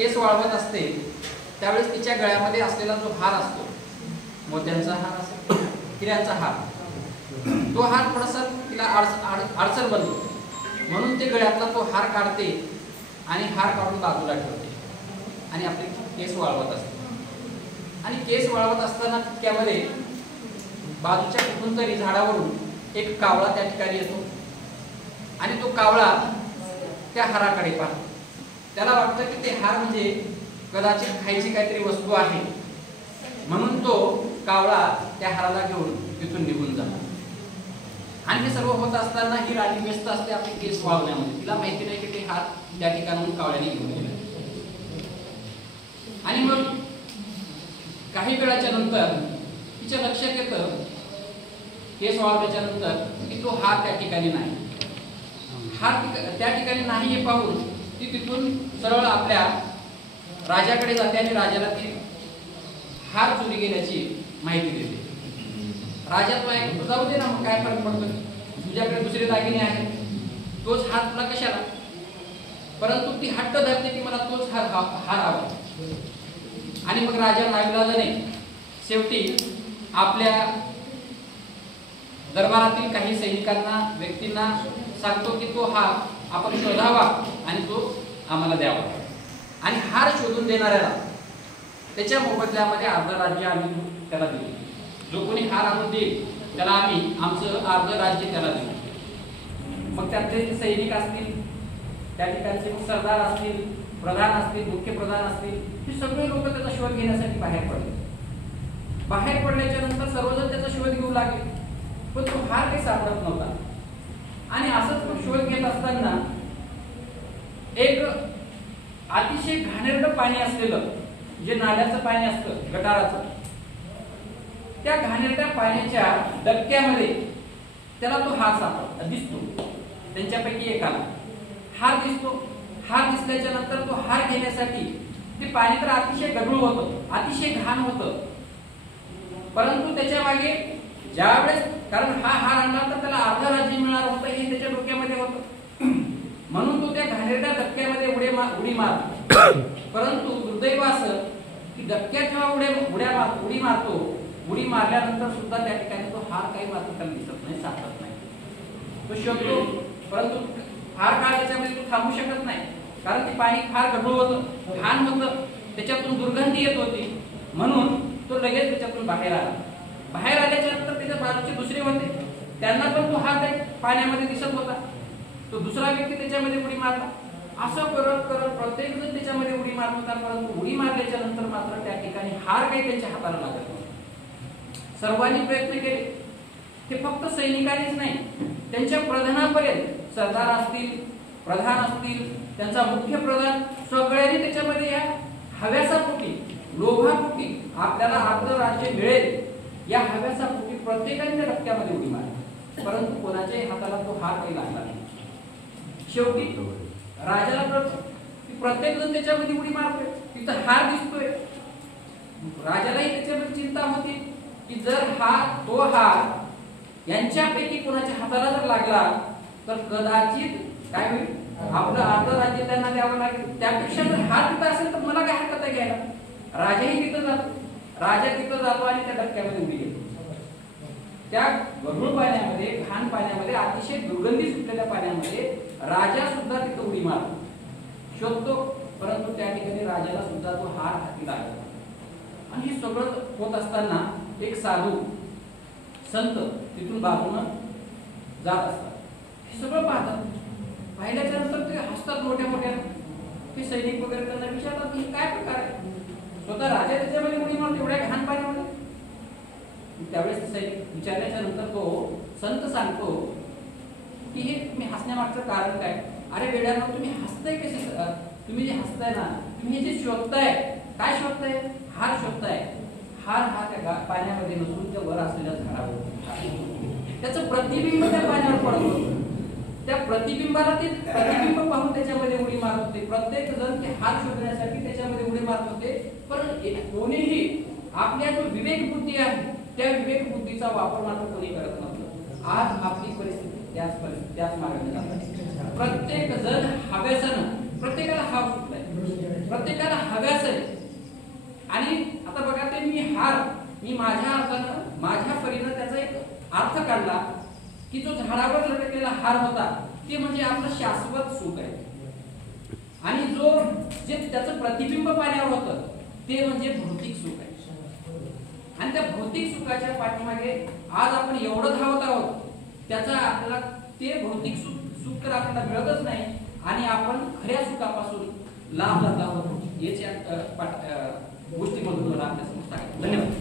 केस वाळवत असते त्यावेळेस तिच्या गळ्यामध्ये असलेला जो हार असतो, मोत्यांचा हार असतो, हिऱ्यांचा हार, तो हार थोडासा तिला अडचण बनतो, म्हणून ते गळ्यातला तो हार काढते आणि हार काढून बाजूला ठेवते आणि आपले केस वाळवत असते. आणि केस वाळवत असताना तितक्यामध्ये बाजूच्या कुठून तरी झाडावरून एक कावळा त्या ठिकाणी येतो आणि तो कावळा त्या हाराकडे पाहतो. त्याला वाटतं की ते हार म्हणजे कदाचित खायची काहीतरी वस्तू आहे, म्हणून तो कावळा त्या हाराला घेऊन तिथून निघून जातो. आणि हे सर्व होत असताना ही राणी व्यस्त असते आपले केस वाळवण्यामध्ये. तिला माहिती नाही की ते हार त्या ठिकाणाहून कावळ्याने घेऊन गेले. आणि मग काही वेळाच्या नंतर तिच्या लक्षात येतं केस वाळवल्याच्या नंतर की तो हार त्या ठिकाणी नाही. हार त्या ठिकाणी नाही हे पाहून ती तिथून सरळ आपल्या राजाकडे जाते आणि राजाला ती हार चोरी गेल्याची माहिती देते. राजा तो ऐकतो, जाऊ दे ना, मग काय फरक पडतो, तुझ्याकडे दुसरे दागिने आहेत, तोच हार तुला कशाला. परंतु ती हट्ट धरते की मला तोच हार हवा. आणि मग राजा नाईलाजाने शेवटी आपल्या दरबारातील काही सैनिकांना, व्यक्तींना सांगतो की तो हार आपण शोधावा आणि तो आम्हाला द्यावा. आणि हार शोधून देणाऱ्याला त्याच्या मोबदल्यामध्ये अर्ध राज्य आम्ही त्याला देऊ. जो कोणी हार आणून देईल त्याला आम्ही आमचं अर्ध राज्य त्याला देऊ. मग त्यातले सैनिक असतील, त्या ठिकाणचे सरदार असतील, प्रधान असतील, मुख्य प्रधान असतील, हे सगळे लोक त्याचा शोध घेण्यासाठी बाहेर पडले. बाहेर पडल्याच्या नंतर सर्वजण त्याचा शोध घेऊ लागले, पण तो हार काही सापडत नव्हता. आणि असंच मग शोध घेत असताना एक अतिशय घाणेरडं पाणी असलेलं, जे नाल्याचं पाणी असतं, गटाराचं, त्या घाणेरड्या पाण्याच्या डबक्यामध्ये त्याला तो हार सापडतो, दिसतो. त्यांच्यापैकी एकाला हार दिसतो. हार दिसल्याच्या नंतर तो हार घेण्यासाठी ते पाणी तर अतिशय गढूळ होतं, अतिशय घाण होतं, परंतु त्याच्या मागे ज्यावेळेस, कारण हा हार आणला तर त्याला अर्ध राज्य मिळणार होतं हे त्याच्या डोक्यामध्ये होतं, म्हणून तो त्या घाणेरड्या डबक्यामध्ये उडी मारतो. परंतु दुर्दैव असं की डबक्यात जेव्हा उडी मारतो, उडी मारल्यानंतर सुद्धा त्या ठिकाणी तो हार काही मात्र त्याला दिसत नाही, सापडत नाही. तो शोधतो, परंतु फार काळ त्याच्यामध्ये तो थांबू शकत नाही, कारण ते पाणी फार गढूळ होतं, घाण होतं, त्याच्यातून दुर्गंधी येत होती. म्हणून तो लगेच त्याच्यातून बाहेर आला. बाहेर आल्याच्या नंतर त्याच्या बाजूचे दुसरे होते, त्यांना पण तो हार पाण्यामध्ये दिसत होता. तो दुसरा व्यक्ती त्याच्यामध्ये उडी मारला. असं करत करत प्रत्येक जण त्याच्यामध्ये उडी मारत होता, परंतु उडी मारल्याच्या नंतर मात्र त्या ठिकाणी हार काही त्यांच्या हाताला लागत नव्हता. सर्वांनी प्रयत्न केले. ते फक्त सैनिकांनीच नाही, त्यांच्या प्रधानापर्यंत, सरदार असतील, प्रधान असतील, त्यांचा मुख्य प्रधान, सगळ्यांनी त्याच्यामध्ये या हव्यासापोटी, लोभापोटी, आपल्याला अर्ध राज्य मिळेल या हव्यासापोटी प्रत्येकाने त्या डबक्यामध्ये उडी मारली, परंतु कोणाच्याही हाताला तो हार काही लागला नाही. शेवटी राजाला प्रत्येक जण त्याच्यामध्ये उडी मारतोय, तिथं हार दिसतोय. राजालाही त्याच्यामध्ये चिंता होती की जर तो हार यांच्यापैकी कोणाच्या हाताला जर लागला तर कदाचित काय होईल, आपलं अर्ध राज्य त्यांना द्यावं लागेल. त्यापेक्षा जर हार तिथं असेल तर मला काय हरकत आहे घ्यायला. राजाही तिथं जातो. राजा तिथं जातो आणि त्या डबक्यामध्ये उडी घेतो. त्या गढूळ पाण्यामध्ये, घाण पाण्यामध्ये, अतिशय दुर्गंधी सुटलेल्या पाण्यामध्ये राजा सुद्धा तिथं उडी मारतो, शोधतो, परंतु त्या ठिकाणी राजाला सुद्धा तो हार हाती लागतो. आणि हे सगळं होत असताना एक साधू संत तिथून बाजूनं जात असतात. हे सगळं पाहतात. पाहिल्याच्या नंतर ते हसतात मोठ्या मोठ्या. ते सैनिक वगैरे त्यांना विचारतात की काय प्रकार आहे. स्वतः राजा त्याच्यामध्ये उडी मारतो एवढ्या घाण पाण्यामध्ये. त्यावेळेस सैनिक विचारल्याच्या नंतर तो संत सांगतो की हे तुम्ही हसण्यामागचं कारण काय. अरे वेड्यानो, तुम्ही हसताय कसे, तुम्ही जे हसताय ना, तुम्ही हे जे शोधताय, काय शोधताय, हार शोधताय. हार हा त्या पाण्यामध्ये नसून त्या वर असलेल्या झाडावर, त्याचं प्रतिबिंब त्या पाण्यावर पडत होतं. त्या प्रतिबिंबाला ते प्रतिबिंब पाहून त्याच्यामध्ये उडी मारत होते. प्रत्येक जण ते हार शोधण्यासाठी त्याच्यामध्ये उडी मारत होते. पण कोणीही आपल्या जो विवेक बुद्धी आहे त्या विवेक बुद्धीचा वापर मात्र कोणी करत नव्हतं. आज आपली परिस्थिती त्याच मार्गाने जाते. प्रत्येक जण हव्यासानं, प्रत्येकाला हाव सुटलाय, प्रत्येकाला हव्यास आहे. आणि आता बघा ते मी माझ्या अर्थानं माझ्या परीनं त्याचा एक अर्थ काढला की जो झाडावर लटकलेला हार होता ते म्हणजे आपलं शाश्वत सुख आहे. आणि जे त्याचं प्रतिबिंब पाण्यावर होतं ते म्हणजे भौतिक सुख आहे. आणि त्या भौतिक सुखाच्या पाठीमागे आज आपण एवढं धावत आहोत, त्याचा आपल्याला ते भौतिक सुख तर आपल्याला मिळतच नाही आणि आपण खऱ्या सुखापासून लाभ जात आहोत. याच्या गोष्टीमधून मला आपल्या समोर सांगितलं. धन्यवाद.